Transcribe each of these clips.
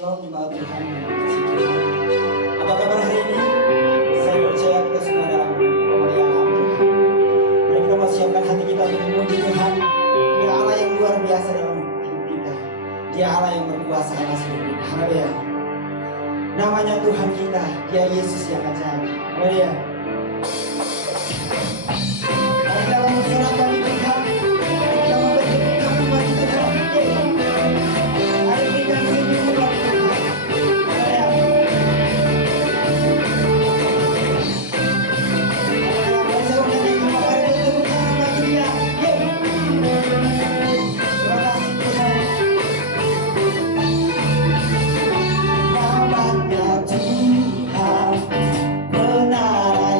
Shalom jemaat Tuhan yang dikasihi Tuhan. Apa kabar hari ini? Saya percaya kita semua dalam kemuliaan Tuhan. Mari kita mempersiapkan hati kita untuk memuji Tuhan. Dia Allah yang luar biasa dalam hidup kita. Dia Allah yang berkuasa atas hidup kita. Haleluya. Namanya Tuhan kita, Dia Yesus yang ajaib. Haleluya. Mari kita bersorak bagi Tuhan. Mari kita memberi tepuk tangan bagi Tuhan. Mari kita senyum bagi Tuhan. Haleluya. Mari saya undang yang mari tepuk tangan bagi Dia. Terima kasih Tuhan. Namanya Tuhan, benar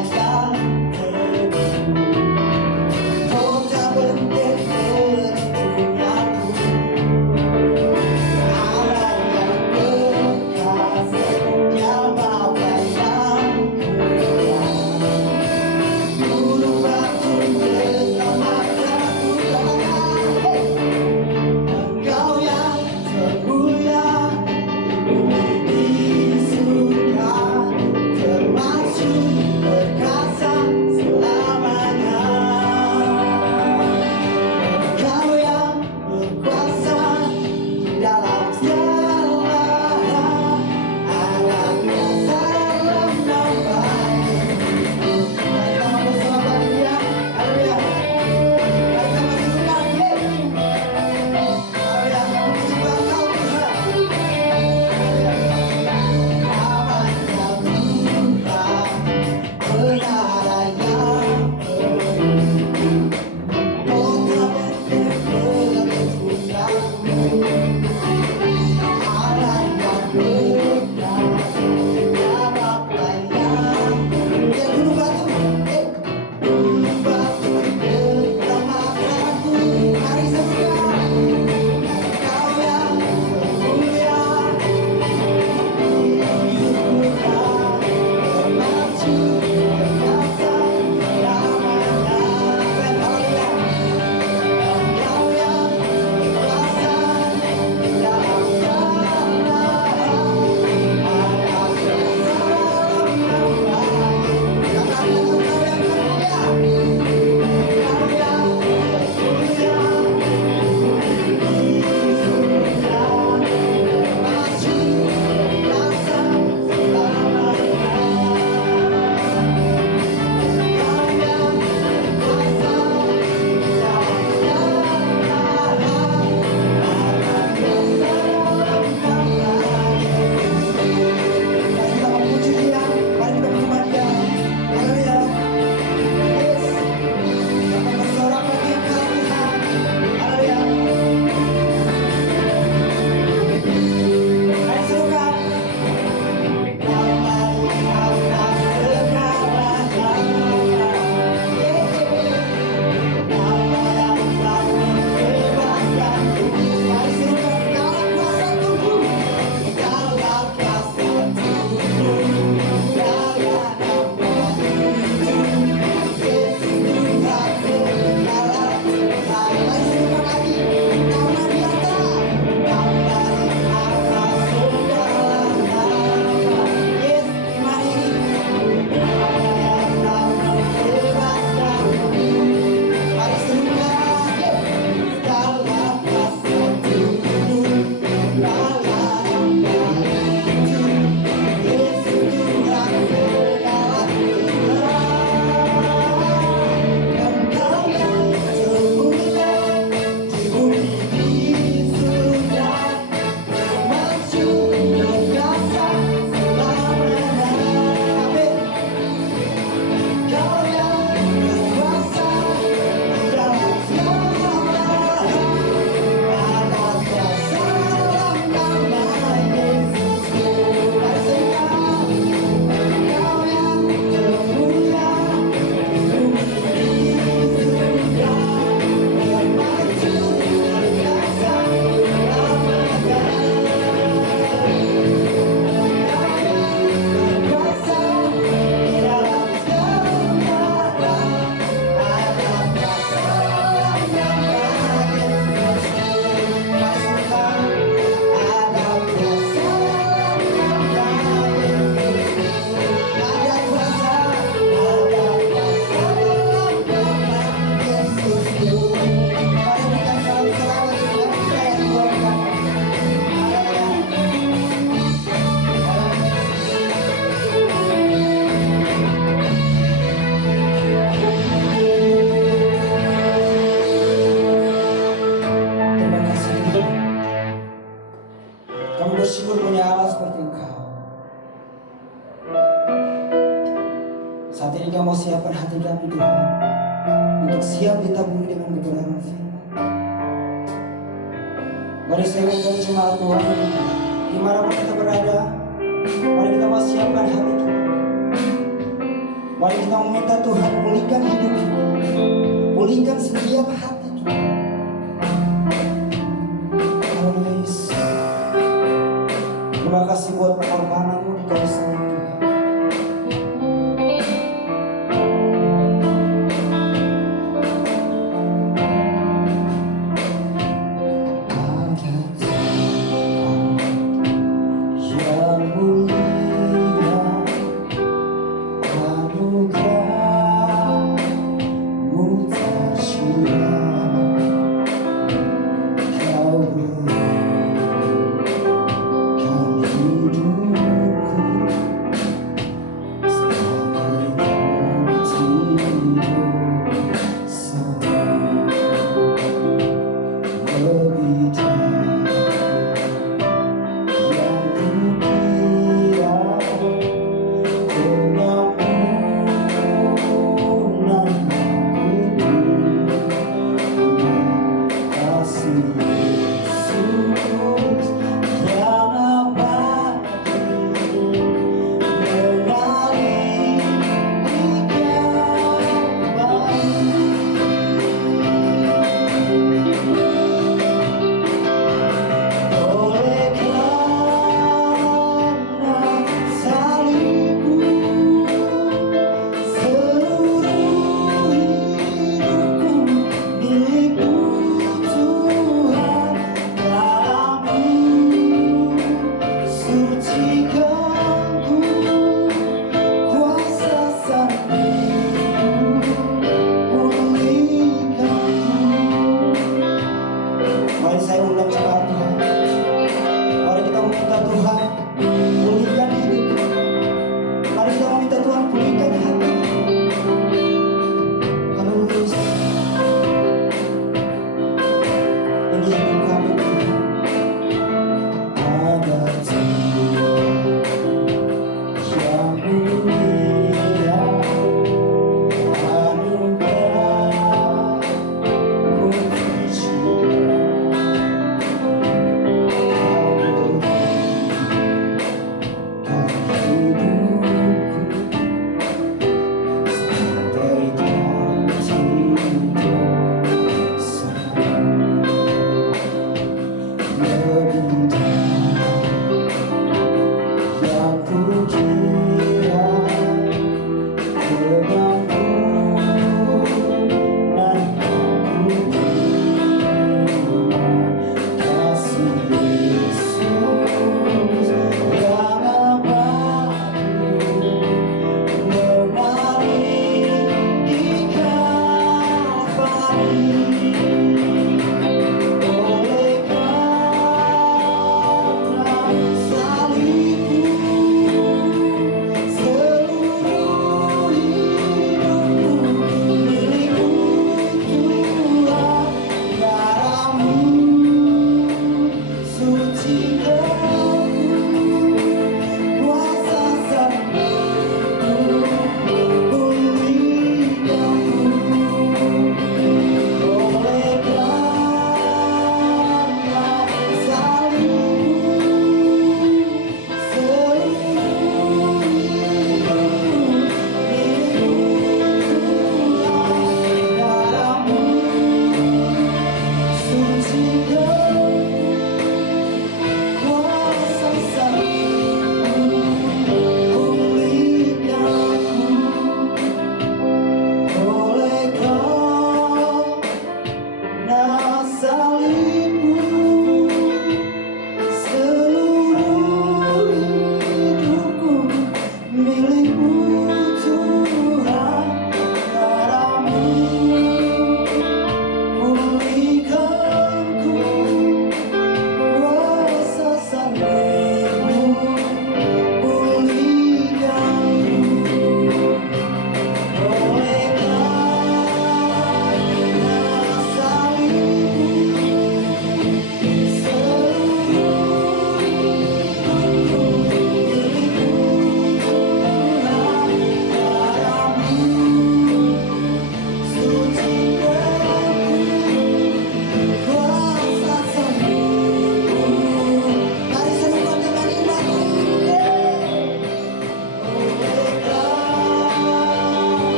bersyukur punya Allah seperti Engkau. Saat ini Kau mau siapkan hati kami Tuhan, untuk siap ditaburi dengan kebenaran firman. Mari saya undang jemaat Tuhan, dimanapun kita berada, mari kita mau siapkan hati kita. Mari kita meminta Tuhan pulihkan hidup kita, pulihkan setiap hati kita. Haleluya Yesus. Terima kasih buat pengorbananmu di kayu salib Tuhan.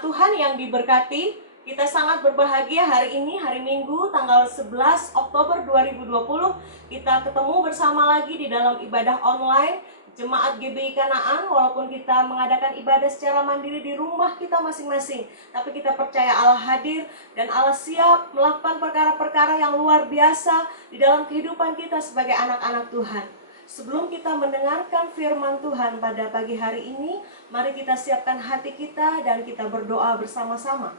Jemaat Tuhan yang diberkati, kita sangat berbahagia hari ini, hari Minggu, tanggal 11 Oktober 2020. Kita ketemu bersama lagi di dalam ibadah online Jemaat GBI Kanaan. Walaupun kita mengadakan ibadah secara mandiri di rumah kita masing-masing, tapi kita percaya Allah hadir dan Allah siap melakukan perkara-perkara yang luar biasa di dalam kehidupan kita sebagai anak-anak Tuhan. Sebelum kita mendengarkan firman Tuhan pada pagi hari ini, mari kita siapkan hati kita dan kita berdoa bersama-sama.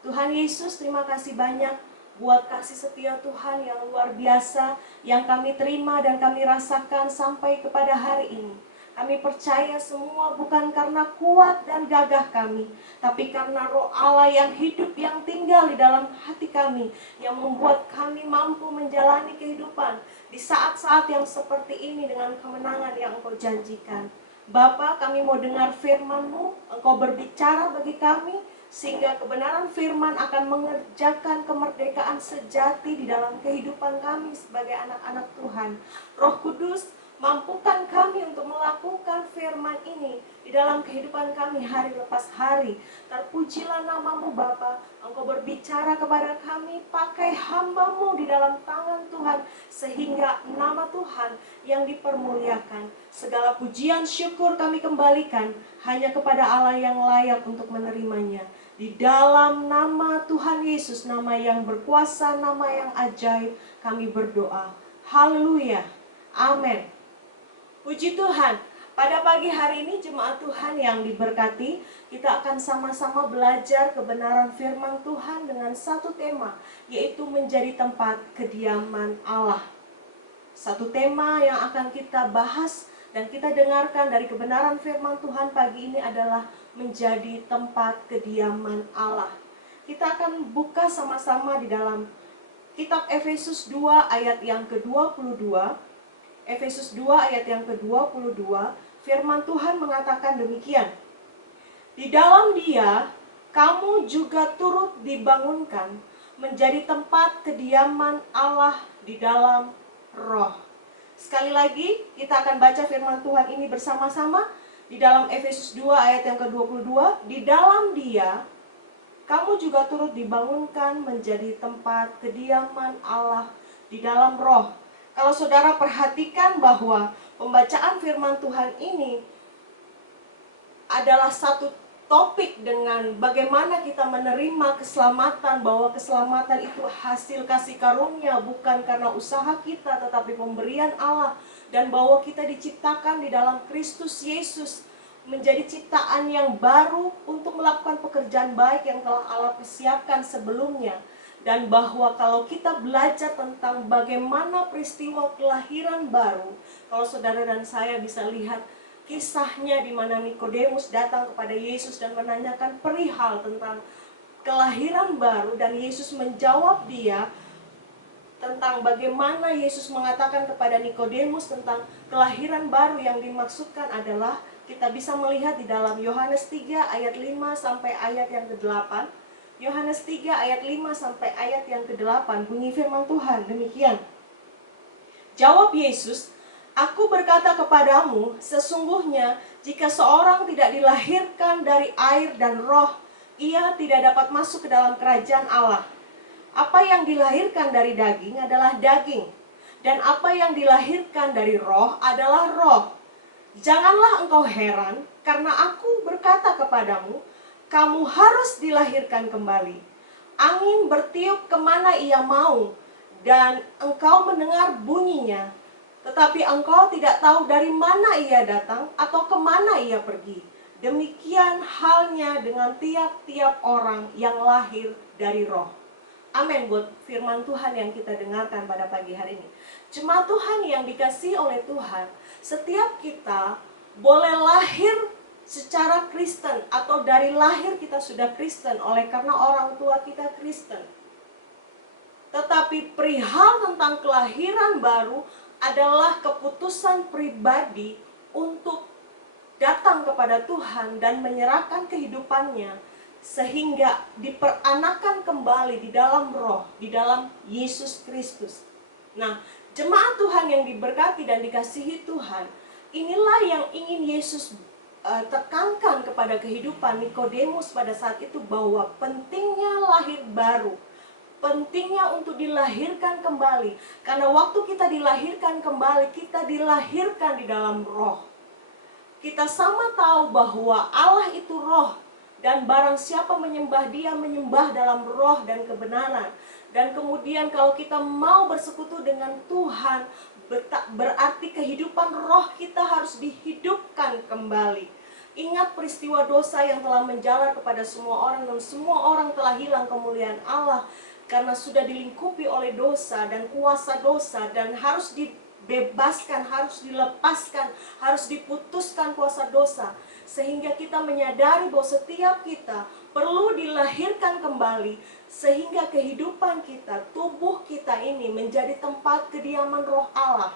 Tuhan Yesus, terima kasih banyak buat kasih setia Tuhan yang luar biasa yang kami terima dan kami rasakan sampai kepada hari ini. Kami percaya semua bukan karena kuat dan gagah kami, tapi karena Roh Allah yang hidup, yang tinggal di dalam hati kami, yang membuat kami mampu menjalani kehidupan di saat-saat yang seperti ini dengan kemenangan yang Engkau janjikan. Bapa, kami mau dengar firman-Mu, Engkau berbicara bagi kami, sehingga kebenaran firman akan mengerjakan kemerdekaan sejati di dalam kehidupan kami sebagai anak-anak Tuhan. Roh Kudus, mampukan kami untuk melakukan firman ini di dalam kehidupan kami hari lepas hari. Terpujilah nama-Mu Bapa, Engkau berbicara kepada kami, pakai hamba-Mu di dalam tangan Tuhan, sehingga nama Tuhan yang dipermuliakan. Segala pujian syukur kami kembalikan hanya kepada Allah yang layak untuk menerimanya. Di dalam nama Tuhan Yesus, nama yang berkuasa, nama yang ajaib, kami berdoa. Haleluya. Amin. Puji Tuhan, pada pagi hari ini jemaat Tuhan yang diberkati, kita akan sama-sama belajar kebenaran firman Tuhan dengan satu tema, yaitu menjadi tempat kediaman Allah. Satu tema yang akan kita bahas dan kita dengarkan dari kebenaran firman Tuhan pagi ini adalah menjadi tempat kediaman Allah. Kita akan buka sama-sama di dalam kitab Efesus 2 ayat yang ke-22. Efesus 2 ayat yang ke-22, firman Tuhan mengatakan demikian. Di dalam Dia, kamu juga turut dibangunkan menjadi tempat kediaman Allah di dalam Roh. Sekali lagi, kita akan baca firman Tuhan ini bersama-sama di dalam Efesus 2 ayat yang ke-22. Di dalam Dia, kamu juga turut dibangunkan menjadi tempat kediaman Allah di dalam Roh. Kalau saudara perhatikan bahwa pembacaan firman Tuhan ini adalah satu topik dengan bagaimana kita menerima keselamatan, bahwa keselamatan itu hasil kasih karunia, bukan karena usaha kita, tetapi pemberian Allah, dan bahwa kita diciptakan di dalam Kristus Yesus menjadi ciptaan yang baru untuk melakukan pekerjaan baik yang telah Allah persiapkan sebelumnya. Dan bahwa kalau kita belajar tentang bagaimana peristiwa kelahiran baru, kalau saudara dan saya bisa lihat kisahnya di mana Nikodemus datang kepada Yesus dan menanyakan perihal tentang kelahiran baru, dan Yesus menjawab dia tentang bagaimana Yesus mengatakan kepada Nikodemus tentang kelahiran baru yang dimaksudkan adalah kita bisa melihat di dalam Yohanes 3 ayat 5 sampai ayat yang ke-8. Yohanes 3 ayat 5 sampai ayat yang ke-8, bunyi firman Tuhan demikian. Jawab Yesus, Aku berkata kepadamu, sesungguhnya jika seorang tidak dilahirkan dari air dan roh, ia tidak dapat masuk ke dalam kerajaan Allah. Apa yang dilahirkan dari daging adalah daging, dan apa yang dilahirkan dari roh adalah roh. Janganlah engkau heran, karena aku berkata kepadamu, kamu harus dilahirkan kembali. Angin bertiup kemana ia mau, dan engkau mendengar bunyinya, tetapi engkau tidak tahu dari mana ia datang atau kemana ia pergi. Demikian halnya dengan tiap-tiap orang yang lahir dari roh. Amin buat firman Tuhan yang kita dengarkan pada pagi hari ini. Jemaat Tuhan yang dikasihi oleh Tuhan, setiap kita boleh lahir secara Kristen, atau dari lahir kita sudah Kristen oleh karena orang tua kita Kristen. Tetapi perihal tentang kelahiran baru adalah keputusan pribadi untuk datang kepada Tuhan dan menyerahkan kehidupannya sehingga diperanakan kembali di dalam roh, di dalam Yesus Kristus. Nah, jemaat Tuhan yang diberkati dan dikasihi Tuhan, inilah yang ingin Yesus tekankan kepada kehidupan Nikodemus pada saat itu bahwa pentingnya lahir baru, pentingnya untuk dilahirkan kembali. Karena waktu kita dilahirkan kembali, kita dilahirkan di dalam roh. Kita sama tahu bahwa Allah itu roh, dan barang siapa menyembah Dia, menyembah dalam roh dan kebenaran. Dan kemudian kalau kita mau bersekutu dengan Tuhan, berarti kehidupan roh kita harus dihidupkan kembali. Ingat peristiwa dosa yang telah menjalar kepada semua orang, dan semua orang telah hilang kemuliaan Allah karena sudah dilingkupi oleh dosa dan kuasa dosa, dan harus dibebaskan, harus dilepaskan, harus diputuskan kuasa dosa. Sehingga kita menyadari bahwa setiap kita perlu dilahirkan kembali, sehingga kehidupan kita, tubuh kita ini menjadi tempat kediaman roh Allah.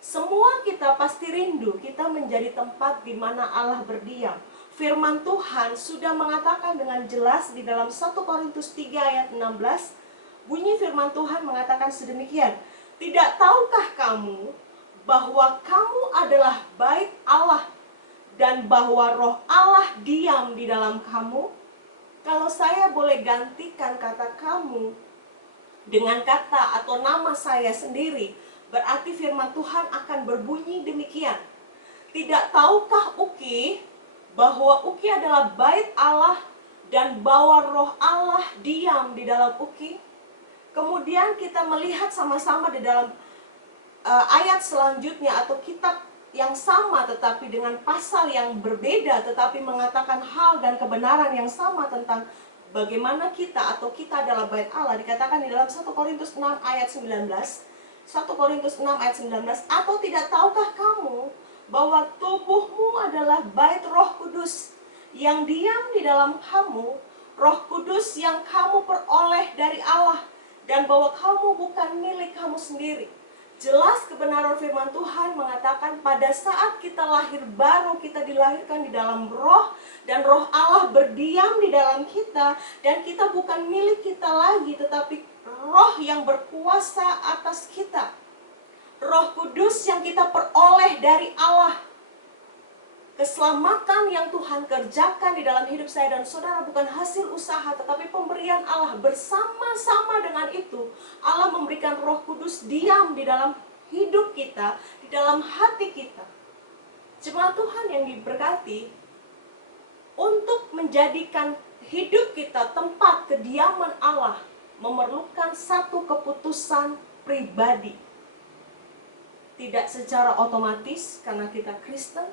Semua kita pasti rindu kita menjadi tempat di mana Allah berdiam. Firman Tuhan sudah mengatakan dengan jelas di dalam 1 Korintus 3 ayat 16. Bunyi firman Tuhan mengatakan sedemikian. Tidak tahukah kamu bahwa kamu adalah bait Allah, dan bahwa roh Allah diam di dalam kamu? Kalau saya boleh gantikan kata kamu dengan kata atau nama saya sendiri, berarti firman Tuhan akan berbunyi demikian. Tidak tahukah Uki bahwa Uki adalah bait Allah, dan bahwa roh Allah diam di dalam Uki? Kemudian kita melihat sama-sama di dalam ayat selanjutnya atau kitab yang sama tetapi dengan pasal yang berbeda, tetapi mengatakan hal dan kebenaran yang sama tentang bagaimana kita atau kita adalah bait Allah. Dikatakan di dalam 1 Korintus 6 ayat 19. 1 Korintus 6 ayat 19, atau tidak tahukah kamu bahwa tubuhmu adalah bait Roh Kudus yang diam di dalam kamu, Roh Kudus yang kamu peroleh dari Allah, dan bahwa kamu bukan milik kamu sendiri. Jelas kebenaran firman Tuhan mengatakan pada saat kita lahir baru, kita dilahirkan di dalam roh, dan roh Allah berdiam di dalam kita, dan kita bukan milik kita lagi, tetapi roh yang berkuasa atas kita, Roh Kudus yang kita peroleh dari Allah. Keselamatan yang Tuhan kerjakan di dalam hidup saya dan saudara bukan hasil usaha, tetapi pemberian Allah. Bersama-sama dengan itu, Allah memberikan Roh Kudus diam di dalam hidup kita, di dalam hati kita. Jemaat Tuhan yang diberkati, untuk menjadikan hidup kita tempat kediaman Allah, memerlukan satu keputusan pribadi. Tidak secara otomatis karena kita Kristen,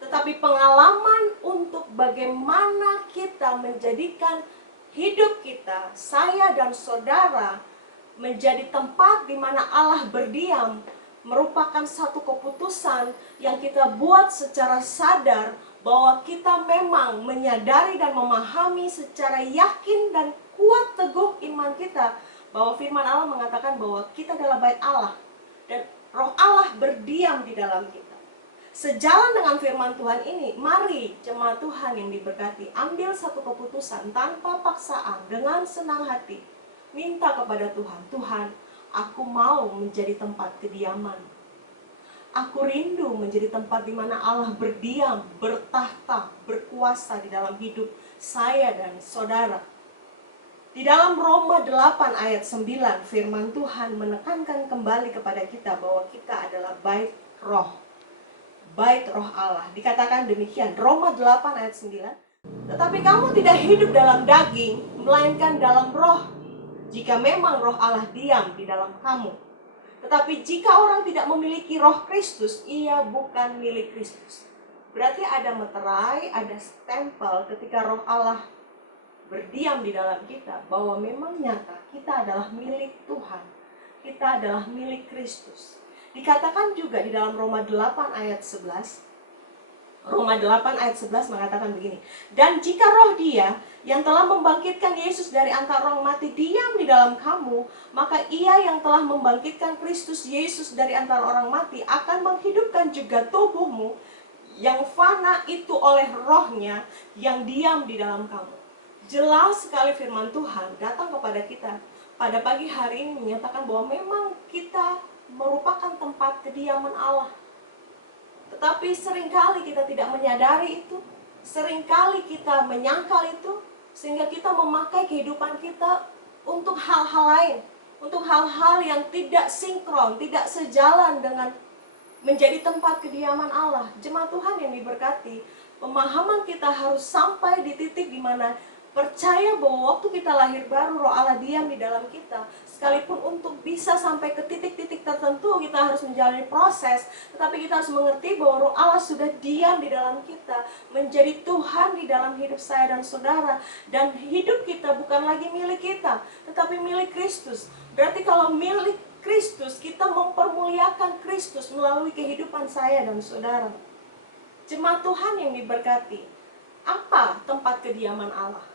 tetapi pengalaman untuk bagaimana kita menjadikan hidup kita, saya dan saudara, menjadi tempat di mana Allah berdiam, merupakan satu keputusan yang kita buat secara sadar bahwa kita memang menyadari dan memahami secara yakin dan kuat teguh iman kita bahwa firman Allah mengatakan bahwa kita adalah bait Allah dan roh Allah berdiam di dalam kita. Sejalan dengan firman Tuhan ini, mari jemaat Tuhan yang diberkati, ambil satu keputusan tanpa paksaan, dengan senang hati. Minta kepada Tuhan, Tuhan, aku mau menjadi tempat kediaman. Aku rindu menjadi tempat di mana Allah berdiam, bertahta, berkuasa di dalam hidup saya dan saudara. Di dalam Roma 8 ayat 9, firman Tuhan menekankan kembali kepada kita bahwa kita adalah bait roh. Bait roh Allah. Dikatakan demikian, Roma 8 ayat 9. Tetapi kamu tidak hidup dalam daging, melainkan dalam roh. Jika memang roh Allah diam di dalam kamu. Tetapi jika orang tidak memiliki roh Kristus, ia bukan milik Kristus. Berarti ada meterai, ada stempel ketika roh Allah berdiam di dalam kita, bahwa memang nyata kita adalah milik Tuhan, kita adalah milik Kristus. Dikatakan juga di dalam Roma 8 ayat 11, Roma 8 ayat 11 mengatakan begini, dan jika roh Dia yang telah membangkitkan Yesus dari antara orang mati diam di dalam kamu, maka Ia yang telah membangkitkan Kristus Yesus dari antara orang mati akan menghidupkan juga tubuhmu yang fana itu oleh rohnya yang diam di dalam kamu. Jelas sekali firman Tuhan datang kepada kita pada pagi hari ini menyatakan bahwa memang kita merupakan tempat kediaman Allah. Tetapi seringkali kita tidak menyadari itu, seringkali kita menyangkal itu, sehingga kita memakai kehidupan kita untuk hal-hal lain, untuk hal-hal yang tidak sinkron, tidak sejalan dengan menjadi tempat kediaman Allah. Jemaat Tuhan yang diberkati, pemahaman kita harus sampai di titik di mana percaya bahwa waktu kita lahir baru, Roh Allah diam di dalam kita. Sekalipun untuk bisa sampai ke titik-titik tertentu kita harus menjalani proses, tetapi kita harus mengerti bahwa Roh Allah sudah diam di dalam kita, menjadi Tuhan di dalam hidup saya dan saudara. Dan hidup kita bukan lagi milik kita, tetapi milik Kristus. Berarti kalau milik Kristus, kita mempermuliakan Kristus melalui kehidupan saya dan saudara. Jemaat Tuhan yang diberkati, apa tempat kediaman Allah?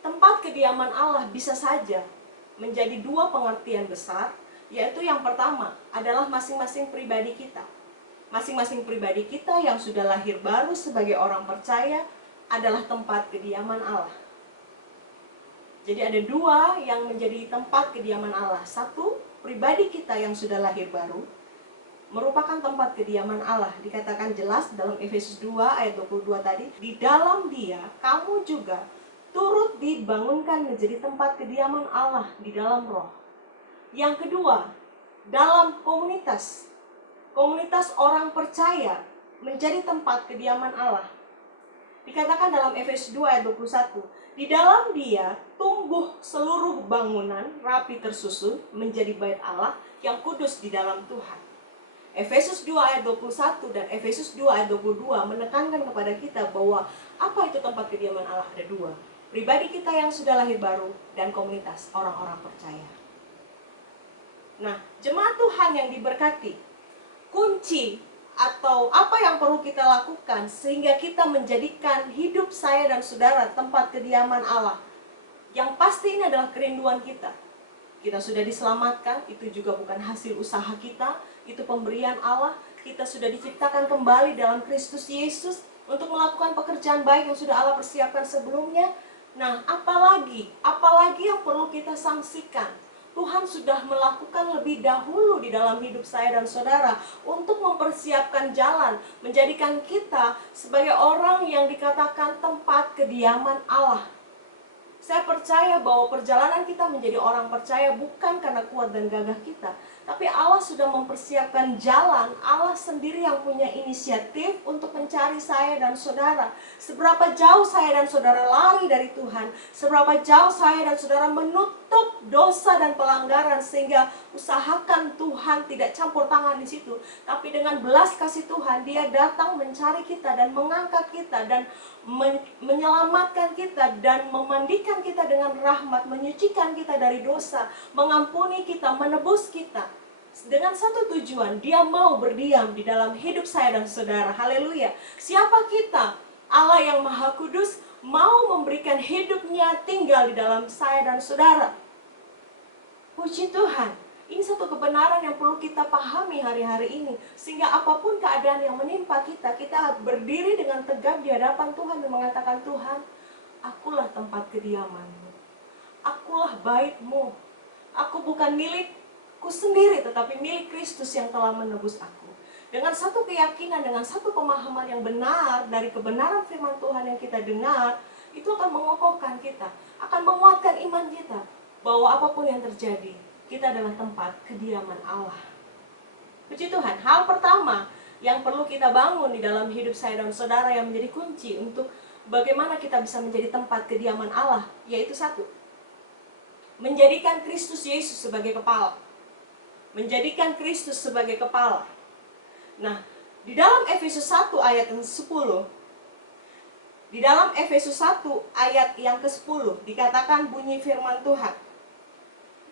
Tempat kediaman Allah bisa saja menjadi dua pengertian besar, yaitu yang pertama adalah masing-masing pribadi kita. Masing-masing pribadi kita yang sudah lahir baru sebagai orang percaya adalah tempat kediaman Allah. Jadi ada dua yang menjadi tempat kediaman Allah. Satu, pribadi kita yang sudah lahir baru merupakan tempat kediaman Allah. Dikatakan jelas dalam Efesus 2 ayat 22 tadi, di dalam Dia kamu juga turut dibangunkan menjadi tempat kediaman Allah di dalam Roh. Yang kedua, dalam komunitas orang percaya menjadi tempat kediaman Allah. Dikatakan dalam Efesus 2 ayat 21, di dalam Dia tumbuh seluruh bangunan rapi tersusun menjadi bait Allah yang kudus di dalam Tuhan. Efesus 2 ayat 21 dan Efesus 2 ayat 22 menekankan kepada kita bahwa apa itu tempat kediaman Allah? Ada dua, pribadi kita yang sudah lahir baru dan komunitas orang-orang percaya. Nah, jemaat Tuhan yang diberkati, kunci atau apa yang perlu kita lakukan sehingga kita menjadikan hidup saya dan saudara tempat kediaman Allah. Yang pasti ini adalah kerinduan kita. Kita sudah diselamatkan, itu juga bukan hasil usaha kita, itu pemberian Allah. Kita sudah diciptakan kembali dalam Kristus Yesus untuk melakukan pekerjaan baik yang sudah Allah persiapkan sebelumnya. Nah, apalagi yang perlu kita sangsikan? Tuhan sudah melakukan lebih dahulu di dalam hidup saya dan saudara untuk mempersiapkan jalan, menjadikan kita sebagai orang yang dikatakan tempat kediaman Allah. Saya percaya bahwa perjalanan kita menjadi orang percaya bukan karena kuat dan gagah kita, tapi Allah sudah mempersiapkan jalan. Allah sendiri yang punya inisiatif untuk mencari saya dan saudara. Seberapa jauh saya dan saudara lari dari Tuhan, seberapa jauh saya dan saudara menutup dosa dan pelanggaran, sehingga usahakan Tuhan tidak campur tangan di situ. Tapi dengan belas kasih Tuhan, Dia datang mencari kita dan mengangkat kita dan menyelamatkan kita dan memandikan kita dengan rahmat, menyucikan kita dari dosa, mengampuni kita, menebus kita. Dengan satu tujuan, Dia mau berdiam di dalam hidup saya dan saudara. Haleluya. Siapa kita? Allah yang Maha Kudus mau memberikan hidupnya tinggal di dalam saya dan saudara. Puji Tuhan. Ini satu kebenaran yang perlu kita pahami hari-hari ini. Sehingga apapun keadaan yang menimpa kita, kita berdiri dengan tegak di hadapan Tuhan dan mengatakan, Tuhan, akulah tempat kediaman-Mu. Akulah bait-Mu. Aku bukan milikku sendiri, tetapi milik Kristus yang telah menebus aku. Dengan satu keyakinan, dengan satu pemahaman yang benar dari kebenaran firman Tuhan yang kita dengar, itu akan mengokohkan kita, akan menguatkan iman kita, bahwa apapun yang terjadi, kita adalah tempat kediaman Allah. Puji Tuhan. Hal pertama yang perlu kita bangun di dalam hidup saya dan saudara yang menjadi kunci untuk bagaimana kita bisa menjadi tempat kediaman Allah, yaitu satu, menjadikan Kristus Yesus sebagai kepala. Menjadikan Kristus sebagai kepala. Nah, di dalam Efesus 1 ayat yang 10, di dalam Efesus 1 ayat yang ke-10 dikatakan bunyi firman Tuhan,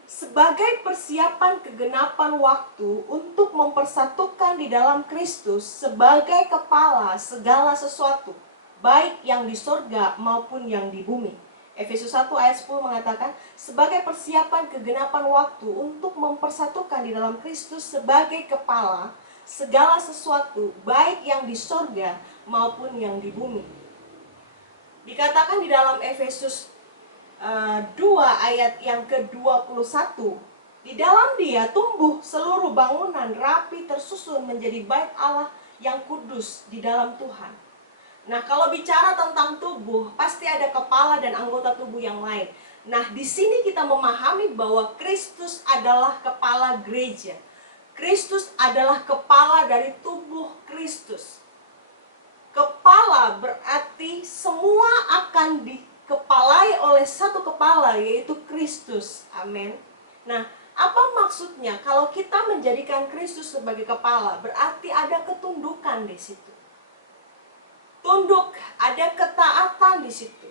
sebagai persiapan kegenapan waktu untuk mempersatukan di dalam Kristus sebagai kepala segala sesuatu, baik yang di sorga maupun yang di bumi. Efesus 1 ayat 10 mengatakan, sebagai persiapan kegenapan waktu untuk mempersatukan di dalam Kristus sebagai kepala segala sesuatu, baik yang di sorga maupun yang di bumi. Dikatakan di dalam Efesus 2 ayat yang ke-21, di dalam Dia tumbuh seluruh bangunan rapi tersusun menjadi bait Allah yang kudus di dalam Tuhan. Nah, kalau bicara tentang tubuh, pasti ada kepala dan anggota tubuh yang lain. Nah, di sini kita memahami bahwa Kristus adalah kepala gereja. Kristus adalah kepala dari tubuh Kristus. Kepala berarti semua akan dikepalai oleh satu kepala, yaitu Kristus. Amin. Nah, apa maksudnya kalau kita menjadikan Kristus sebagai kepala? Berarti ada ketundukan di situ. Tunduk, ada ketaatan di situ.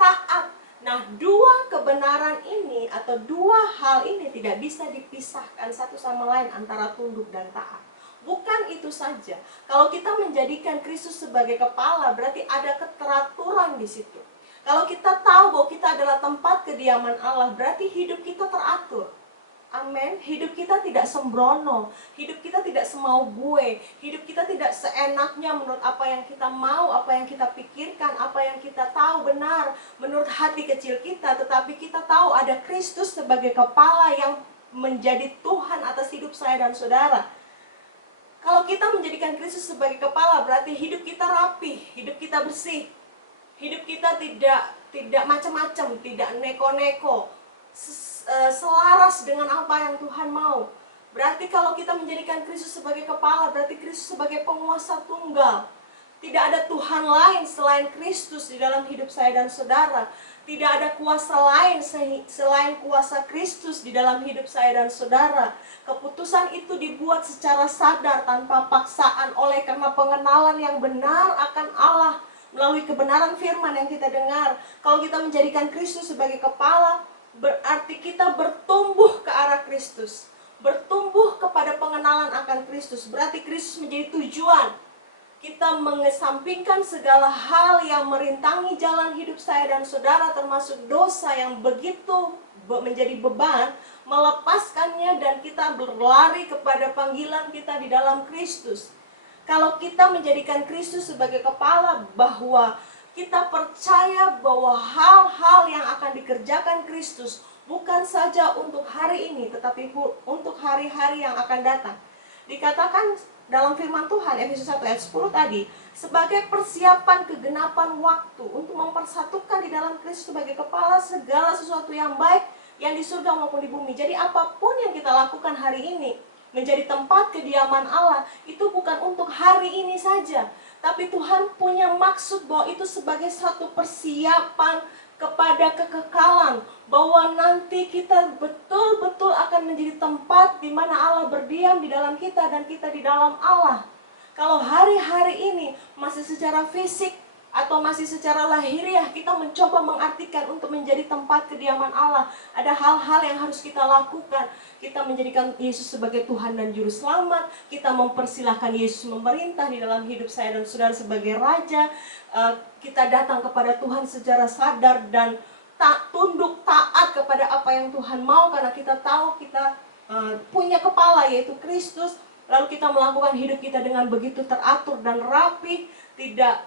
Taat. Nah, dua kebenaran ini atau dua hal ini tidak bisa dipisahkan satu sama lain antara tunduk dan taat. Bukan itu saja. Kalau kita menjadikan Kristus sebagai kepala, berarti ada keteraturan di situ. Kalau kita tahu bahwa kita adalah tempat kediaman Allah, berarti hidup kita teratur. Amin. Hidup kita tidak sembrono, hidup kita tidak semau gue, hidup kita tidak seenaknya menurut apa yang kita mau, apa yang kita pikirkan, apa yang kita tahu benar menurut hati kecil kita. Tetapi kita tahu ada Kristus sebagai kepala yang menjadi Tuhan atas hidup saya dan saudara. Kalau kita menjadikan Kristus sebagai kepala, berarti hidup kita rapi, hidup kita bersih, hidup kita tidak macam-macam, tidak neko-neko, selaras dengan apa yang Tuhan mau. Berarti kalau kita menjadikan Kristus sebagai kepala, berarti Kristus sebagai penguasa tunggal. Tidak ada Tuhan lain selain Kristus di dalam hidup saya dan saudara. Tidak ada kuasa lain selain kuasa Kristus di dalam hidup saya dan saudara. Keputusan itu dibuat secara sadar tanpa paksaan oleh karena pengenalan yang benar akan Allah melalui kebenaran firman yang kita dengar. Kalau kita menjadikan Kristus sebagai kepala, berarti kita bertumbuh ke arah Kristus, bertumbuh kepada pengenalan akan Kristus. Berarti Kristus menjadi tujuan. Kita mengesampingkan segala hal yang merintangi jalan hidup saya dan saudara, termasuk dosa yang begitu menjadi beban, melepaskannya dan kita berlari kepada panggilan kita di dalam Kristus. Kalau kita menjadikan Kristus sebagai kepala, bahwa kita percaya bahwa hal-hal yang akan dikerjakan Kristus bukan saja untuk hari ini, tetapi untuk hari-hari yang akan datang. Dikatakan dalam firman Tuhan, Efesus 1 ayat 10 tadi, sebagai persiapan kegenapan waktu untuk mempersatukan di dalam Kristus sebagai kepala segala sesuatu yang baik yang di surga maupun di bumi. Jadi apapun yang kita lakukan hari ini, menjadi tempat kediaman Allah, itu bukan untuk hari ini saja, tapi Tuhan punya maksud bahwa itu sebagai satu persiapan kepada kekekalan, bahwa nanti kita betul-betul akan menjadi tempat di mana Allah berdiam di dalam kita dan kita di dalam Allah. Kalau hari-hari ini masih secara fisik atau masih secara lahiriah kita mencoba mengartikan untuk menjadi tempat kediaman Allah, ada hal-hal yang harus kita lakukan. Kita menjadikan Yesus sebagai Tuhan dan Juru Selamat, kita mempersilahkan Yesus memerintah di dalam hidup saya dan saudara sebagai Raja. Kita datang kepada Tuhan secara sadar dan tunduk taat kepada apa yang Tuhan mau, karena kita tahu kita punya kepala yaitu Kristus. Lalu kita melakukan hidup kita dengan begitu teratur dan rapi, tidak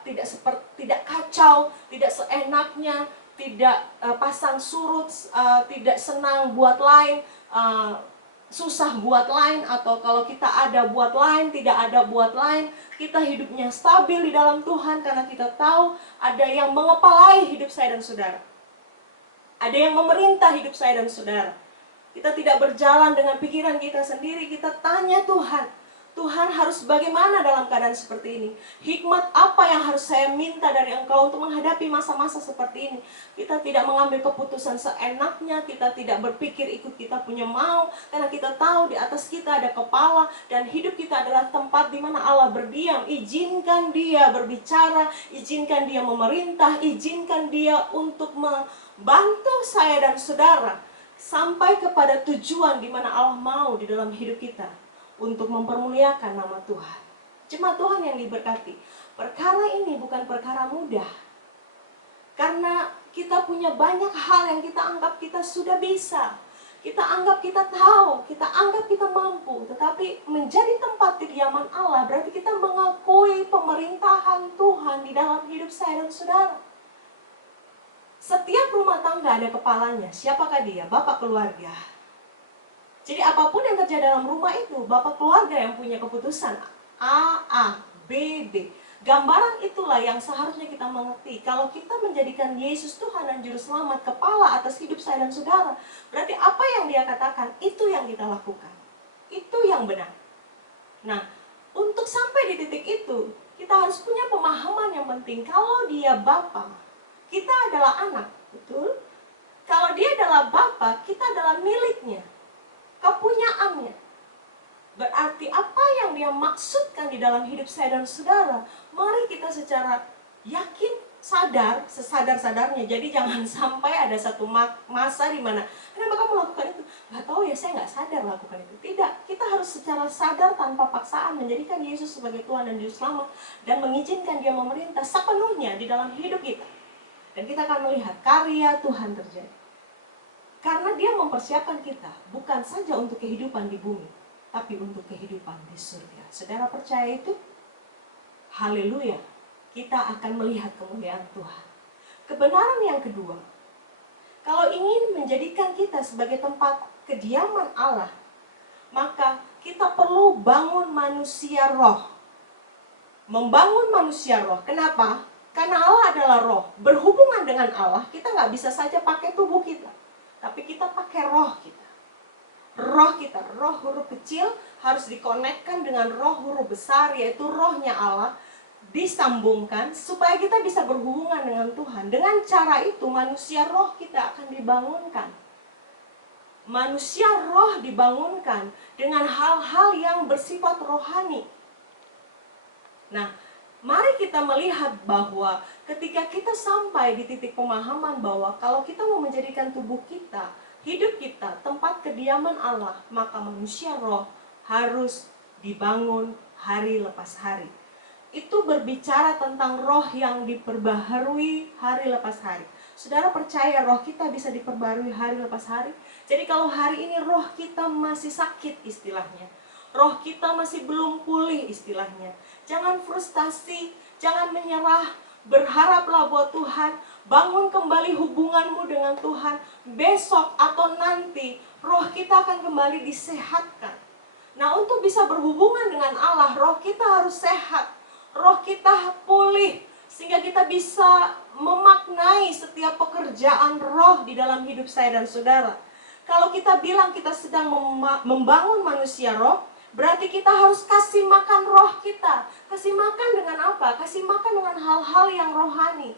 kacau, tidak seenaknya, tidak pasang surut, tidak senang buat lain, susah buat lain, atau kalau kita ada buat lain, tidak ada buat lain. Kita hidupnya stabil di dalam Tuhan karena kita tahu ada yang mengepalai hidup saya dan saudara. Ada yang memerintah hidup saya dan saudara. Kita tidak berjalan dengan pikiran kita sendiri, kita tanya Tuhan, Tuhan harus bagaimana dalam keadaan seperti ini? Hikmat apa yang harus saya minta dari Engkau untuk menghadapi masa-masa seperti ini? Kita tidak mengambil keputusan seenaknya, kita tidak berpikir ikut kita punya mau, karena kita tahu di atas kita ada kepala, dan hidup kita adalah tempat di mana Allah berdiam. Izinkan Dia berbicara, izinkan Dia memerintah, izinkan Dia untuk membantu saya dan saudara sampai kepada tujuan di mana Allah mau di dalam hidup kita, untuk mempermuliakan nama Tuhan. Jemaat Tuhan yang diberkati, perkara ini bukan perkara mudah. Karena kita punya banyak hal yang kita anggap kita sudah bisa. Kita anggap kita tahu, kita anggap kita mampu. Tetapi menjadi tempat kediaman Allah berarti kita mengakui pemerintahan Tuhan di dalam hidup saya dan saudara. Setiap rumah tangga ada kepalanya. Siapakah dia? Bapak keluarga. Jadi apapun yang terjadi dalam rumah itu, bapak keluarga yang punya keputusan. A, B, D. Gambaran itulah yang seharusnya kita mengerti. Kalau kita menjadikan Yesus Tuhan dan Juru Selamat kepala atas hidup saya dan saudara, berarti apa yang dia katakan, itu yang kita lakukan. Itu yang benar. Nah, untuk sampai di titik itu, kita harus punya pemahaman yang penting. Kalau dia Bapa, kita adalah anak, betul? Kalau dia adalah Bapa, kita adalah miliknya, kepunyaannya. Berarti apa yang dia maksudkan di dalam hidup saya dan saudara, mari kita secara yakin, sadar, sesadar-sadarnya. Jadi jangan sampai ada satu masa di mana, kenapa kamu lakukan itu? Gak tahu ya, saya gak sadar lakukan itu. Tidak, kita harus secara sadar tanpa paksaan menjadikan Yesus sebagai Tuhan dan Juru Selamat, dan mengizinkan dia memerintah sepenuhnya di dalam hidup kita. Dan kita akan melihat karya Tuhan terjadi. Karena dia mempersiapkan kita, bukan saja untuk kehidupan di bumi, tapi untuk kehidupan di surga. Saudara percaya itu? Haleluya. Kita akan melihat kemuliaan Tuhan. Kebenaran yang kedua, kalau ingin menjadikan kita sebagai tempat kediaman Allah, maka kita perlu bangun manusia roh. Membangun manusia roh. Kenapa? Karena Allah adalah roh. Berhubungan dengan Allah, kita nggak bisa saja pakai tubuh kita, tapi kita pakai roh kita. Roh kita, roh huruf kecil harus dikonekkan dengan roh huruf besar, yaitu rohnya Allah, disambungkan supaya kita bisa berhubungan dengan Tuhan. Dengan cara itu manusia roh kita akan dibangunkan. Manusia roh dibangunkan dengan hal-hal yang bersifat rohani. Nah, mari kita melihat bahwa ketika kita sampai di titik pemahaman bahwa kalau kita mau menjadikan tubuh kita, hidup kita, tempat kediaman Allah, maka manusia roh harus dibangun hari lepas hari. Itu berbicara tentang roh yang diperbaharui hari lepas hari. Saudara percaya roh kita bisa diperbarui hari lepas hari? Jadi kalau hari ini roh kita masih sakit istilahnya, roh kita masih belum pulih istilahnya, jangan frustasi, jangan menyerah, berharaplah buat Tuhan, bangun kembali hubunganmu dengan Tuhan. Besok atau nanti roh kita akan kembali disehatkan. Nah, untuk bisa berhubungan dengan Allah, roh kita harus sehat, roh kita pulih, sehingga kita bisa memaknai setiap pekerjaan roh di dalam hidup saya dan saudara. Kalau kita bilang kita sedang membangun manusia roh, berarti kita harus kasih makan roh kita. Kasih makan dengan apa? Kasih makan dengan hal-hal yang rohani.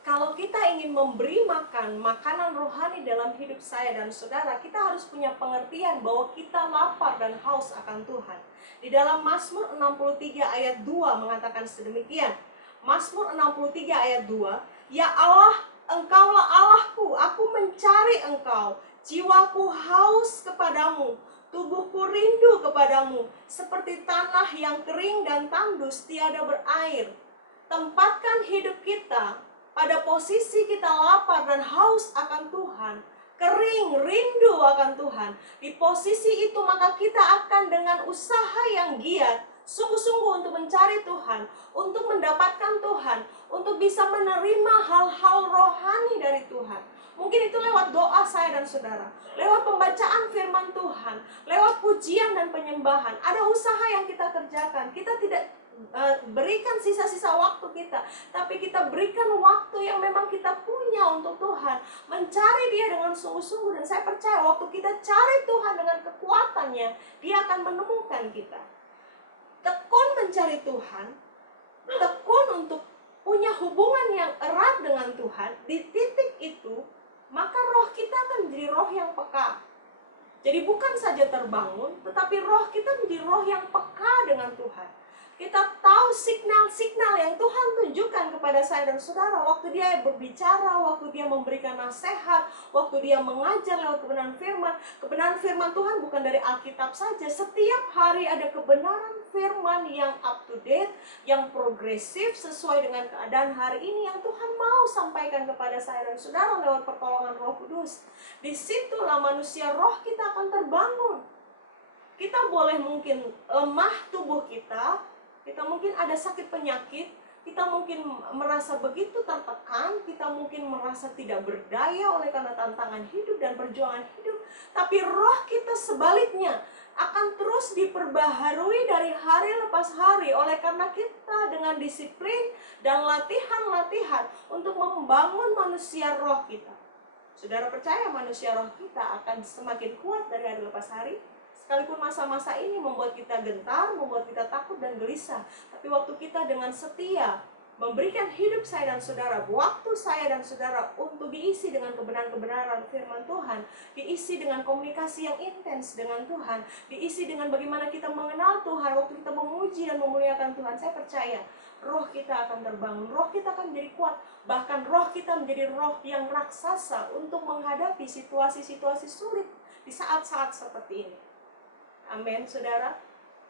Kalau kita ingin memberi makan makanan rohani dalam hidup saya dan saudara, kita harus punya pengertian bahwa kita lapar dan haus akan Tuhan. Di dalam Mazmur 63 ayat 2 mengatakan sedemikian. Mazmur 63 ayat 2, "Ya Allah, Engkaulah Allahku, aku mencari Engkau. Jiwaku haus kepadamu, tubuhku rindu kepadamu, seperti tanah yang kering dan tandus tiada berair." Tempatkan hidup kita pada posisi kita lapar dan haus akan Tuhan, kering, rindu akan Tuhan. Di posisi itu maka kita akan dengan usaha yang giat, sungguh-sungguh untuk mencari Tuhan, untuk mendapatkan Tuhan, untuk bisa menerima hal-hal rohani dari Tuhan. Mungkin itu lewat doa saya dan saudara, lewat pembacaan firman Tuhan, lewat pujian dan penyembahan. Ada usaha yang kita kerjakan. Kita tidak berikan sisa-sisa waktu kita, tapi kita berikan waktu yang memang kita punya untuk Tuhan, mencari Dia dengan sungguh-sungguh. Dan saya percaya waktu kita cari Tuhan dengan kekuatannya, Dia akan menemukan kita. Tekun mencari Tuhan, tekun untuk punya hubungan yang erat dengan Tuhan. Di titik itu maka roh kita akan menjadi roh yang peka. Jadi bukan saja terbangun, tetapi roh kita menjadi roh yang peka dengan Tuhan. Kita tahu signal-signal yang Tuhan tunjukkan kepada saya dan saudara waktu Dia berbicara, waktu Dia memberikan nasihat, waktu Dia mengajar lewat kebenaran firman. Kebenaran firman Tuhan bukan dari Alkitab saja. Setiap hari ada kebenaran firman yang up to date, yang progresif sesuai dengan keadaan hari ini yang Tuhan mau sampaikan kepada saya dan saudara lewat pertolongan Roh Kudus. Disitulah manusia roh kita akan terbangun. Kita boleh mungkin lemah tubuh kita mungkin ada sakit penyakit, kita mungkin merasa begitu tertekan, kita mungkin merasa tidak berdaya oleh karena tantangan hidup dan perjuangan hidup. tapi roh kita sebaliknya akan terus diperbaharui dari hari lepas hari oleh karena kita dengan disiplin dan latihan-latihan untuk membangun manusia roh kita. Saudara percaya manusia roh kita akan semakin kuat dari hari lepas hari? Sekalipun masa-masa ini membuat kita gentar, membuat kita takut dan gelisah, tapi waktu kita dengan setia memberikan hidup saya dan saudara, waktu saya dan saudara untuk diisi dengan kebenaran-kebenaran firman Tuhan, diisi dengan komunikasi yang intens dengan Tuhan, diisi dengan bagaimana kita mengenal Tuhan, waktu kita memuji dan memuliakan Tuhan, saya percaya roh kita akan terbangun, roh kita akan menjadi kuat, bahkan roh kita menjadi roh yang raksasa untuk menghadapi situasi-situasi sulit di saat-saat seperti ini. Amin, saudara.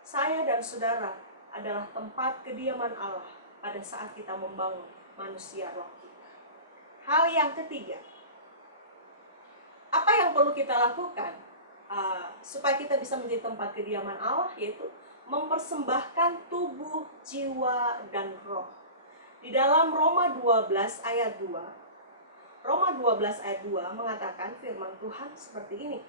Saya dan saudara adalah tempat kediaman Allah pada saat kita membangun manusia roh kita. Hal yang ketiga, apa yang perlu kita lakukan supaya kita bisa menjadi tempat kediaman Allah, yaitu mempersembahkan tubuh, jiwa, dan roh. Di dalam Roma 12 ayat 2, Roma 12 ayat 2 mengatakan firman Tuhan seperti ini.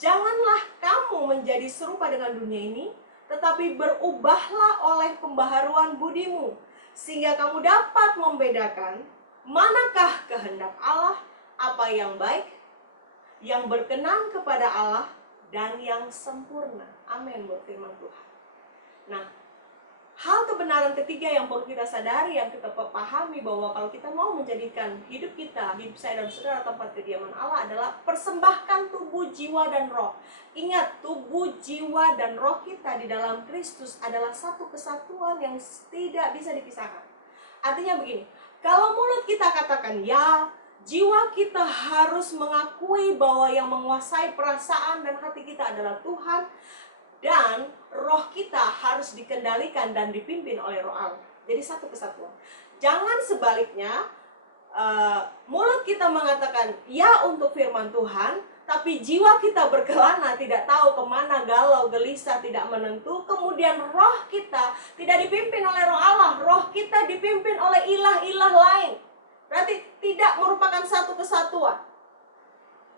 Janganlah kamu menjadi serupa dengan dunia ini, tetapi berubahlah oleh pembaharuan budimu, sehingga kamu dapat membedakan manakah kehendak Allah, apa yang baik, yang berkenan kepada Allah, dan yang sempurna. Amin buat firman Tuhan. Nah, hal kebenaran ketiga yang perlu kita sadari, yang kita pahami, bahwa kalau kita mau menjadikan hidup kita, hidup saya dan saudara tempat kediaman Allah, adalah persembahkan tubuh, jiwa, dan roh. Ingat, tubuh, jiwa, dan roh kita di dalam Kristus adalah satu kesatuan yang tidak bisa dipisahkan. Artinya begini, kalau mulut kita katakan ya, jiwa kita harus mengakui bahwa yang menguasai perasaan dan hati kita adalah Tuhan, dan roh kita harus dikendalikan dan dipimpin oleh roh Allah. Jadi satu kesatuan. Jangan sebaliknya, mulut kita mengatakan ya untuk firman Tuhan, tapi jiwa kita berkelana, tidak tahu kemana, galau, gelisah, tidak menentu. Kemudian roh kita tidak dipimpin oleh roh Allah, roh kita dipimpin oleh ilah-ilah lain. Berarti tidak merupakan satu kesatuan.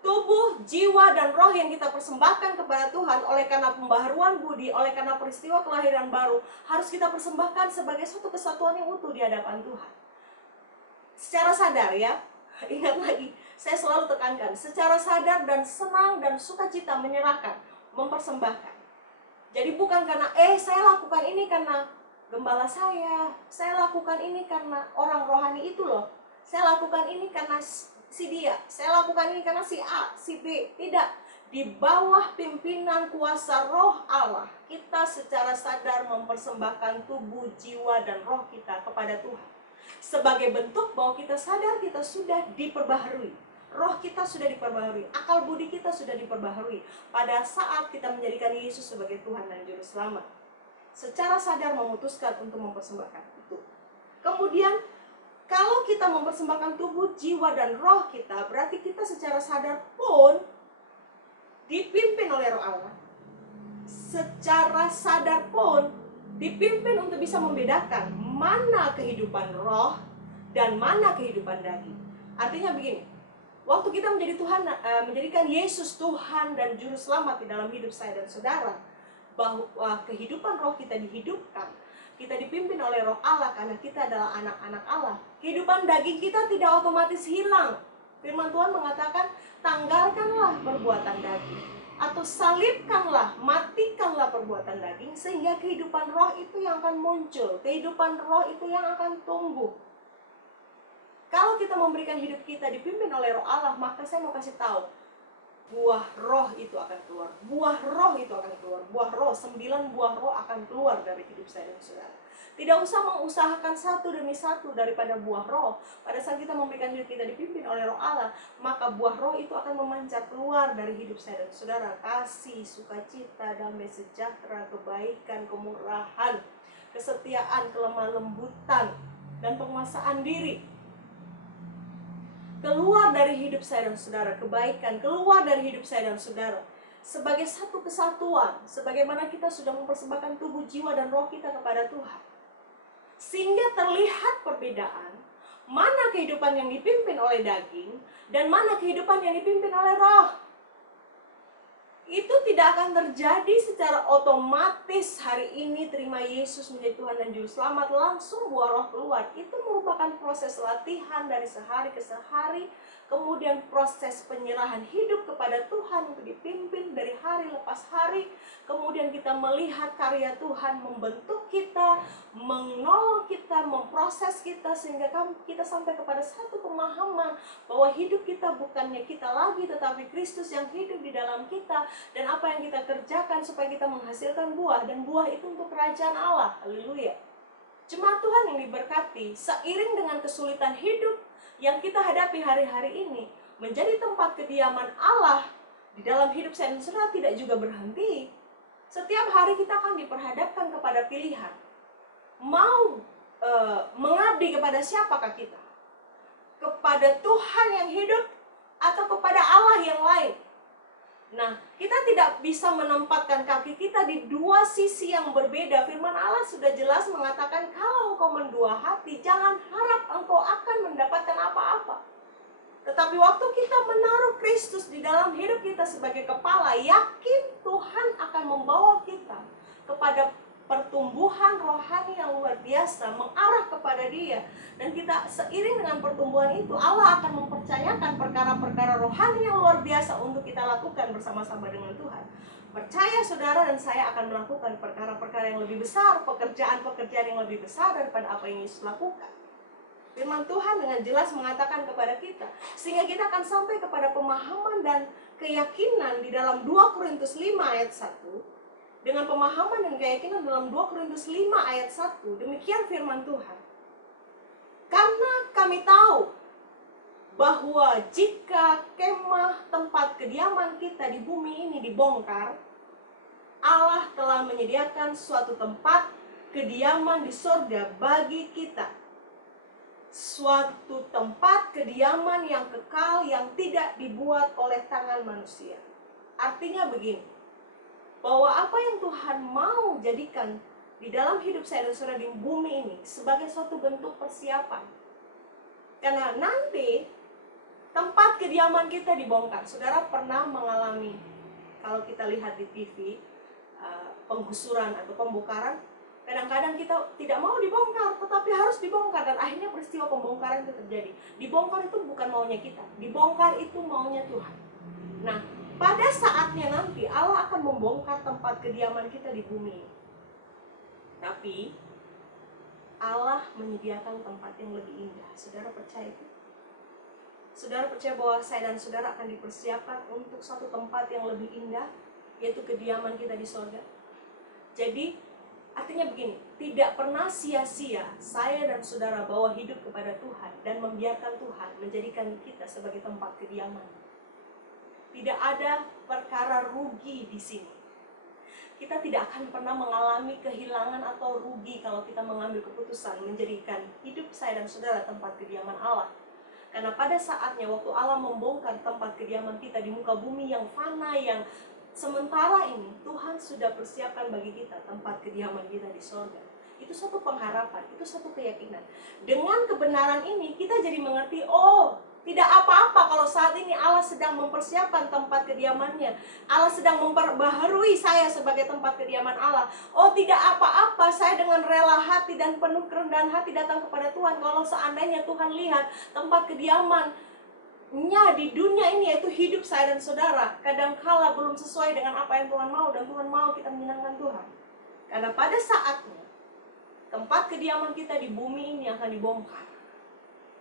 Tubuh, jiwa, dan roh yang kita persembahkan kepada Tuhan oleh karena pembaharuan budi, oleh karena peristiwa kelahiran baru, harus kita persembahkan sebagai satu kesatuan yang utuh di hadapan Tuhan. Secara sadar ya, ingat lagi, saya selalu tekankan, secara sadar dan senang dan sukacita menyerahkan, mempersembahkan. Jadi bukan karena, saya lakukan ini karena gembala saya lakukan ini karena orang rohani itu loh, saya lakukan ini karena si dia, saya lakukan ini karena si A, si B. Tidak. Di bawah pimpinan kuasa roh Allah, kita secara sadar mempersembahkan tubuh, jiwa, dan roh kita kepada Tuhan. Sebagai bentuk bahwa kita sadar kita sudah diperbaharui. Roh kita sudah diperbaharui, akal budi kita sudah diperbaharui pada saat kita menjadikan Yesus sebagai Tuhan dan Juru Selamat. Secara sadar memutuskan untuk mempersembahkan itu. Kemudian, kalau kita mempersembahkan tubuh, jiwa, dan roh kita, berarti kita secara sadar pun dipimpin oleh roh Allah. Secara sadar pun dipimpin untuk bisa membedakan mana kehidupan roh dan mana kehidupan daging. Artinya begini, waktu kita menjadikan Yesus Tuhan dan Juru Selamat di dalam hidup saya dan saudara, bahwa kehidupan roh kita dihidupkan, kita dipimpin oleh roh Allah karena kita adalah anak-anak Allah. Kehidupan daging kita tidak otomatis hilang. Firman Tuhan mengatakan, tanggalkanlah perbuatan daging, atau salibkanlah, matikanlah perbuatan daging, sehingga kehidupan roh itu yang akan muncul, kehidupan roh itu yang akan tumbuh. Kalau kita memberikan hidup kita dipimpin oleh roh Allah, maka saya mau kasih tahu, buah roh itu akan keluar. Buah roh itu akan keluar. Buah roh, 9 buah roh akan keluar dari hidup saya dan saudara. Tidak usah mengusahakan satu demi satu daripada buah roh. Pada saat kita memberikan hidup kita dipimpin oleh roh Allah, maka buah roh itu akan memancar keluar dari hidup saya dan saudara. Kasih, sukacita, damai sejahtera, kebaikan, kemurahan, kesetiaan, kelemah lembutan, dan penguasaan diri. Keluar dari hidup saya dan saudara, kebaikan keluar dari hidup saya dan saudara, sebagai satu kesatuan, sebagaimana kita sudah mempersembahkan tubuh, jiwa, dan roh kita kepada Tuhan, sehingga terlihat perbedaan mana kehidupan yang dipimpin oleh daging dan mana kehidupan yang dipimpin oleh roh. tidak akan terjadi secara otomatis hari ini terima Yesus menjadi Tuhan dan Juru Selamat langsung buah roh keluar. Itu merupakan proses latihan dari sehari ke sehari, kemudian proses penyerahan hidup kepada Tuhan untuk dipimpin dari hari lepas hari, kemudian kita melihat karya Tuhan membentuk kita, menolong kita, memproses kita, sehingga kita sampai kepada satu pemahaman bahwa hidup kita bukannya kita lagi, tetapi Kristus yang hidup di dalam kita, dan apa yang kita kerjakan supaya kita menghasilkan buah, dan buah itu untuk kerajaan Allah. Haleluya. Jemaat Tuhan yang diberkati, seiring dengan kesulitan hidup yang kita hadapi hari-hari ini, menjadi tempat kediaman Allah di dalam hidup saya dan saudara tidak juga berhenti. Setiap hari kita akan diperhadapkan kepada pilihan. Mau mengabdi kepada siapakah kita? Kepada Tuhan yang hidup atau kepada Allah yang lain? Nah, kita tidak bisa menempatkan kaki kita di dua sisi yang berbeda. Firman Allah sudah jelas mengatakan, kalau engkau mendua hati, jangan harap engkau akan mendapatkan apa-apa. Tetapi waktu kita menaruh Kristus di dalam hidup kita sebagai kepala, yakin Tuhan akan membawa kita kepada pertumbuhan rohani yang luar biasa, mengarah kepada Dia. Dan kita seiring dengan pertumbuhan itu, Allah akan mempercayakan perkara-perkara rohani yang luar biasa untuk kita lakukan bersama-sama dengan Tuhan. Percaya saudara dan saya akan melakukan perkara-perkara yang lebih besar, pekerjaan-pekerjaan yang lebih besar daripada apa yang Yesus lakukan. Firman Tuhan dengan jelas mengatakan kepada kita, sehingga kita akan sampai kepada pemahaman dan keyakinan di dalam 2 Korintus 5 ayat 1. Dengan pemahaman dan keyakinan dalam 2 Korintus 5 ayat 1, demikian firman Tuhan. Karena kami tahu bahwa jika kemah tempat kediaman kita di bumi ini dibongkar, Allah telah menyediakan suatu tempat kediaman di surga bagi kita. Suatu tempat kediaman yang kekal yang tidak dibuat oleh tangan manusia. Artinya begini, bahwa apa yang Tuhan mau jadikan di dalam hidup saya dan saudara di bumi ini sebagai suatu bentuk persiapan. Karena nanti tempat kediaman kita dibongkar. Saudara pernah mengalami, kalau kita lihat di TV, penggusuran atau pembongkaran, kadang-kadang kita tidak mau dibongkar, tetapi harus dibongkar, dan akhirnya peristiwa pembongkaran itu terjadi. Dibongkar itu bukan maunya kita, dibongkar itu maunya Tuhan. Nah, pada saatnya nanti Allah akan membongkar tempat kediaman kita di bumi. Tapi Allah menyediakan tempat yang lebih indah. Saudara percaya itu? Saudara percaya bahwa saya dan saudara akan dipersiapkan untuk satu tempat yang lebih indah, yaitu kediaman kita di surga. Jadi artinya begini, tidak pernah sia-sia saya dan saudara bawa hidup kepada Tuhan dan membiarkan Tuhan menjadikan kita sebagai tempat kediaman. Tidak ada perkara rugi di sini. Kita tidak akan pernah mengalami kehilangan atau rugi kalau kita mengambil keputusan menjadikan hidup saya dan saudara tempat kediaman Allah. Karena pada saatnya waktu Allah membongkar tempat kediaman kita di muka bumi yang fana, yang sementara ini, Tuhan sudah persiapkan bagi kita tempat kediaman kita di surga. Itu satu pengharapan, itu satu keyakinan. Dengan kebenaran ini kita jadi mengerti, oh, tidak apa-apa kalau saat ini Allah sedang mempersiapkan tempat kediamannya. Allah sedang memperbaharui saya sebagai tempat kediaman Allah. Oh, tidak apa-apa, saya dengan rela hati dan penuh kerendahan hati datang kepada Tuhan. Kalau seandainya Tuhan lihat tempat kediamannya di dunia ini, yaitu hidup saya dan saudara, kadangkala belum sesuai dengan apa yang Tuhan mau, dan Tuhan mau kita menyenangkan Tuhan. Karena pada saatnya tempat kediaman kita di bumi ini akan dibongkar,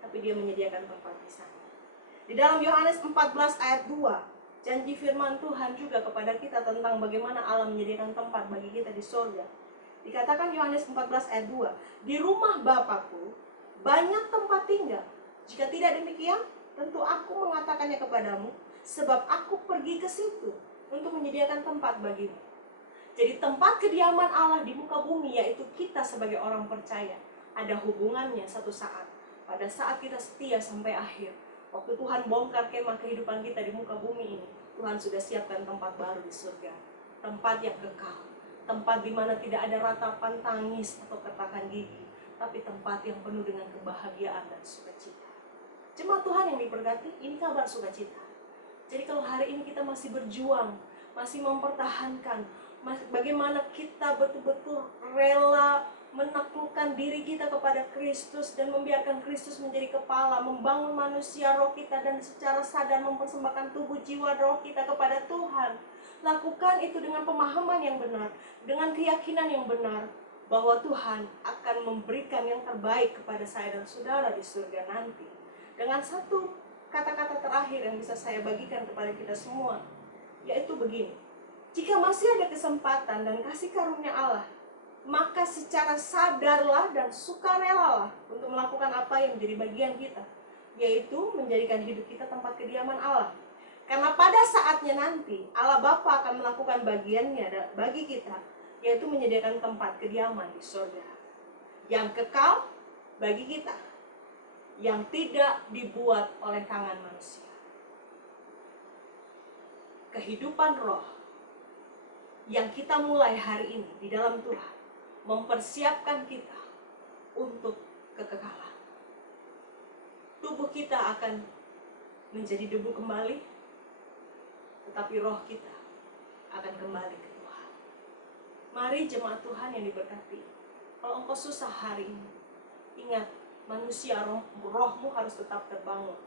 tapi Dia menyediakan tempat di sana. Di dalam Yohanes 14 ayat 2, janji firman Tuhan juga kepada kita tentang bagaimana Allah menyediakan tempat bagi kita di surga. Dikatakan Yohanes 14 ayat 2, di rumah Bapakku banyak tempat tinggal. Jika tidak demikian, tentu aku mengatakannya kepadamu, sebab aku pergi ke situ untuk menyediakan tempat bagimu. Jadi tempat kediaman Allah di muka bumi, yaitu kita sebagai orang percaya, ada hubungannya satu saat. Pada saat kita setia sampai akhir, waktu Tuhan bongkar kemah kehidupan kita di muka bumi ini, Tuhan sudah siapkan tempat baru di surga. Tempat yang kekal, tempat di mana tidak ada ratapan tangis atau kertakan gigi, tapi tempat yang penuh dengan kebahagiaan dan sukacita. Jemaat Tuhan yang diberkati, ini kabar sukacita. Jadi kalau hari ini kita masih berjuang, masih mempertahankan bagaimana kita betul-betul rela menaklukkan diri kita kepada Kristus dan membiarkan Kristus menjadi kepala, membangun manusia roh kita dan secara sadar mempersembahkan tubuh, jiwa, roh kita kepada Tuhan. Lakukan itu dengan pemahaman yang benar, dengan keyakinan yang benar bahwa Tuhan akan memberikan yang terbaik kepada saya dan saudara di surga nanti. Dengan satu kata-kata terakhir yang bisa saya bagikan kepada kita semua, yaitu begini: jika masih ada kesempatan dan kasih karunia Allah, maka secara sadarlah dan sukarelalah untuk melakukan apa yang menjadi bagian kita, yaitu menjadikan hidup kita tempat kediaman Allah. Karena pada saatnya nanti Allah Bapa akan melakukan bagiannya bagi kita, yaitu menyediakan tempat kediaman di surga yang kekal bagi kita, yang tidak dibuat oleh tangan manusia. Kehidupan roh yang kita mulai hari ini di dalam Tuhan mempersiapkan kita untuk kekekalan. Tubuh kita akan menjadi debu kembali, tetapi roh kita akan kembali ke Tuhan. Mari jemaat Tuhan yang diberkati, kalau engkau susah hari ini, ingat, manusia rohmu harus tetap terbangun.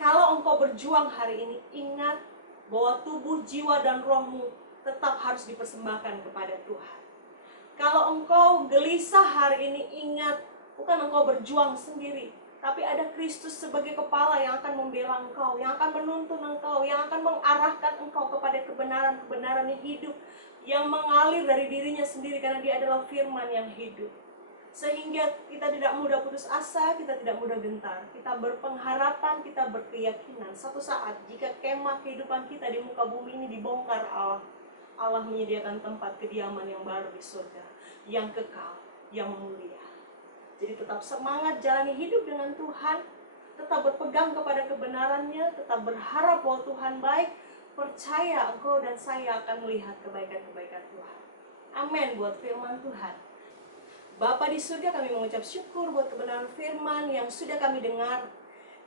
Kalau engkau berjuang hari ini, ingat bahwa tubuh, jiwa, dan rohmu tetap harus dipersembahkan kepada Tuhan. Kalau engkau gelisah hari ini, ingat, bukan engkau berjuang sendiri, tapi ada Kristus sebagai kepala yang akan membela engkau, yang akan menuntun engkau, yang akan mengarahkan engkau kepada kebenaran-kebenaran yang hidup, yang mengalir dari dirinya sendiri karena dia adalah firman yang hidup. Sehingga kita tidak mudah putus asa, kita tidak mudah gentar, kita berpengharapan, kita berkeyakinan satu saat jika kemah kehidupan kita di muka bumi ini dibongkar Allah, Allah menyediakan tempat kediaman yang baru di surga, yang kekal, yang mulia. Jadi tetap semangat jalani hidup dengan Tuhan, tetap berpegang kepada kebenarannya, tetap berharap bahwa Tuhan baik, percaya engkau dan saya akan melihat kebaikan-kebaikan Tuhan. Amin buat firman Tuhan. Bapa di surga, kami mengucap syukur buat kebenaran firman yang sudah kami dengar.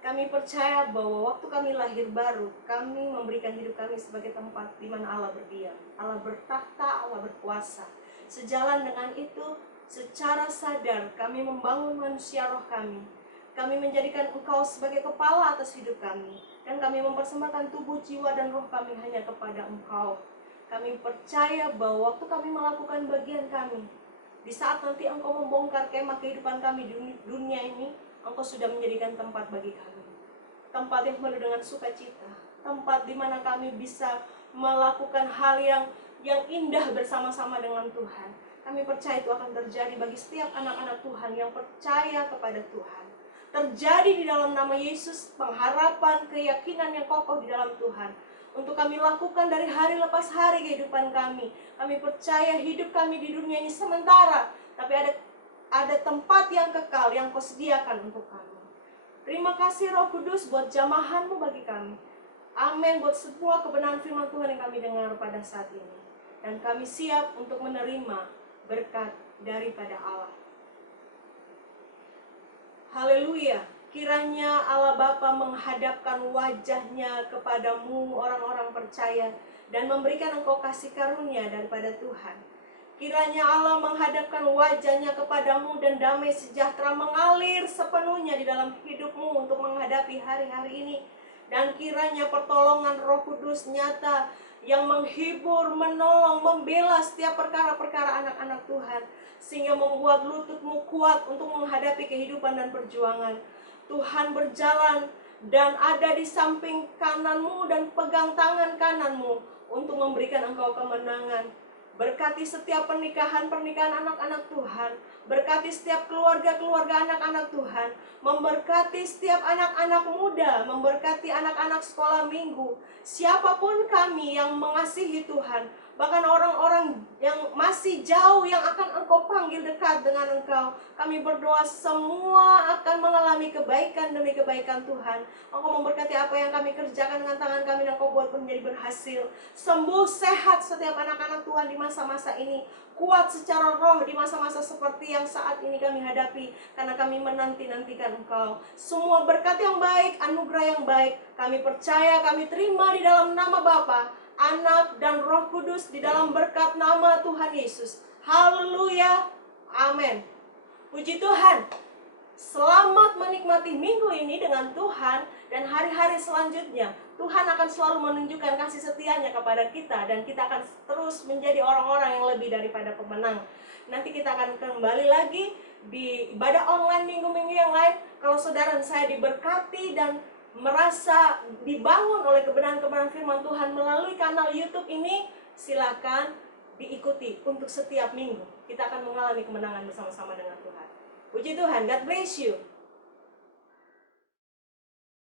Kami percaya bahwa waktu kami lahir baru, kami memberikan hidup kami sebagai tempat di mana Allah berdiam. Allah bertakhta, Allah berkuasa. Sejalan dengan itu, secara sadar kami membangun manusia roh kami. Kami menjadikan Engkau sebagai kepala atas hidup kami. Dan kami mempersembahkan tubuh, jiwa, dan roh kami hanya kepada Engkau. Kami percaya bahwa waktu kami melakukan bagian kami, di saat nanti Engkau membongkar kemah kehidupan kami di dunia ini, Engkau sudah menjadikan tempat bagi kami. Tempat yang penuh dengan sukacita. Tempat di mana kami bisa melakukan hal yang indah bersama-sama dengan Tuhan. Kami percaya itu akan terjadi bagi setiap anak-anak Tuhan yang percaya kepada Tuhan. Terjadi di dalam nama Yesus, pengharapan, keyakinan yang kokoh di dalam Tuhan. Untuk kami lakukan dari hari lepas hari kehidupan kami. Kami percaya hidup kami di dunia ini sementara, tapi ada tempat yang kekal yang Kau sediakan untuk kami. Terima kasih Roh Kudus buat jamahan-Mu bagi kami. Amin buat semua kebenaran firman Tuhan yang kami dengar pada saat ini. Dan kami siap untuk menerima berkat daripada Allah. Haleluya. Kiranya Allah Bapa menghadapkan wajahnya kepadamu orang-orang percaya dan memberikan engkau kasih karunia daripada Tuhan. Kiranya Allah menghadapkan wajahnya kepadamu dan damai sejahtera mengalir sepenuhnya di dalam hidupmu untuk menghadapi hari-hari ini. Dan kiranya pertolongan Roh Kudus nyata yang menghibur, menolong, membela setiap perkara-perkara anak-anak Tuhan, sehingga membuat lututmu kuat untuk menghadapi kehidupan dan perjuangan. Tuhan berjalan dan ada di samping kananmu dan pegang tangan kananmu untuk memberikan engkau kemenangan. Berkati setiap pernikahan-pernikahan anak-anak Tuhan. Berkati setiap keluarga-keluarga anak-anak Tuhan. Memberkati setiap anak-anak muda. Memberkati anak-anak sekolah minggu. Siapapun kami yang mengasihi Tuhan, bahkan orang-orang yang masih jauh yang akan Engkau panggil dekat dengan Engkau, kami berdoa semua akan mengalami kebaikan demi kebaikan Tuhan. Engkau memberkati apa yang kami kerjakan dengan tangan kami dan Engkau buat menjadi berhasil. Sembuh sehat setiap anak-anak Tuhan di masa-masa ini. Kuat secara roh di masa-masa seperti yang saat ini kami hadapi, karena kami menanti-nantikan Engkau. Semua berkat yang baik, anugerah yang baik, kami percaya, kami terima di dalam nama Bapa, Anak, dan Roh Kudus di dalam berkat nama Tuhan Yesus. Haleluya. Amin. Puji Tuhan. Selamat menikmati minggu ini dengan Tuhan, dan hari-hari selanjutnya Tuhan akan selalu menunjukkan kasih setianya kepada kita, dan kita akan terus menjadi orang-orang yang lebih daripada pemenang. Nanti kita akan kembali lagi di ibadah online minggu-minggu yang lain. Kalau saudara saya diberkati dan merasa dibangun oleh kebenaran-kebenaran firman Tuhan melalui kanal YouTube ini, silakan diikuti untuk setiap minggu. Kita akan mengalami kemenangan bersama-sama dengan Tuhan. Puji Tuhan, God bless you.